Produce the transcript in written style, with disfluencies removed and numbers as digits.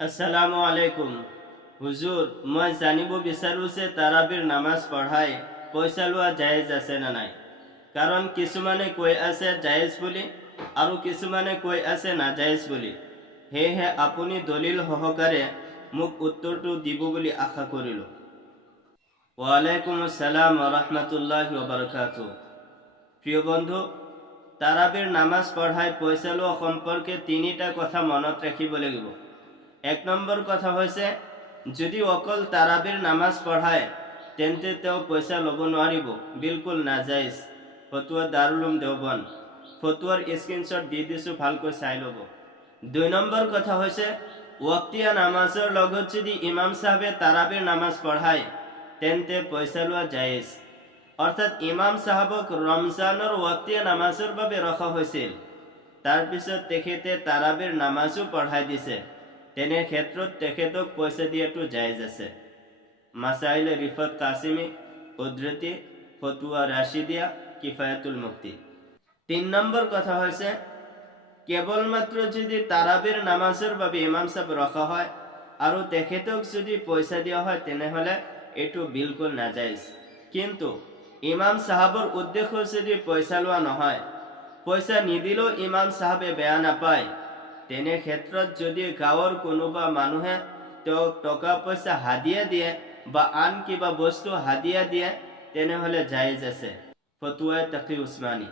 আসসালামু আলাইকুম হুজুৰ, মই জানিব বিচাৰোঁ যে তাৰাবিৰ নামাজ পঢ়াই পইচা লোৱা জায়েজ আছে না নাই। কাৰণ কিছুমানে কৈ আছে জায়েজ বুলি আৰু কিছুমানে কৈ আছে নাজায়েজ বুলি। সেয়েহে আপুনি দলিল সহকাৰে মোক উত্তৰটো দিব বুলি আশা কৰিলোঁ। ওয়ালাইকুম আসসালাম ওয়া ৰাহমাতুল্লাহি ওয়া বাৰাকাতুহু। প্ৰিয় বন্ধু, তাৰাবিৰ নামাজ পঢ়াই পইচা লোৱা সম্পৰ্কে তিনিটা কথা মনত ৰাখিব লাগিব। এক নম্বৰ কথা হৈছে, যদি অকল তাৰাবিৰ নামাজ পঢ়ায় তেন্তে তেওঁ পইচা ল'ব নোৱাৰিব, বিলকুল নাজাইজ। ফতুৱা দাৰুল উলুম দেওবন্দ, ফতুৱাৰ স্ক্ৰীনশ্বট দি দিছোঁ, ভালকৈ চাই ল'ব। দুই নম্বৰ কথা হৈছে, ৱক্তিয়া নামাজৰ লগত যদি ইমাম চাহাবে তাৰাবিৰ নামাজ পঢ়ায় তেন্তে পইচা লোৱা জায়েজ। অৰ্থাৎ ইমাম চাহাবক ৰমজানৰ ৱক্তিয়া নামাজৰ বাবে ৰখা হৈছিল, তাৰপিছত তেখেতে তাৰাবিৰ নামাজো পঢ়াই দিছে, তেনে ক্ষেত্ৰত তেখেতক পইচা দিয়াটো জায়েজ আছে। মাসাইল ৰিফত কাসিমি, উদ্ধৃতি ফতুয়া ৰাশিদিয়া, কিফায়াতুল মুফতি। ৩ নম্বৰ কথা হৈছে, কেৱলমাত্ৰ যদি তাৰাবিৰ নামাজৰ বাবে ইমাম সাহেব ৰখা হয় আৰু তেখেতক যদি পইচা দিয়া হয় তেনেহ'লে এইটো বিলকুল নাজাইজ। কিন্তু ইমাম সাহাবৰ উদ্দেশ্য যদি পইচা লোৱা নহয়, পইচা নিদিলেও ইমাম সাহাবে বেয়া নাপায়, তেনে ক্ষেত্ৰত যদি গাঁৱৰ কোনোবা মানুহে তেওঁক টকা পইচা হাদিয়া দিয়ে বা আন কিবা বস্তু হাদিয়া দিয়ে তেনেহ'লে জায়েজ আছে। ফতুৱা তাকি উছমানী।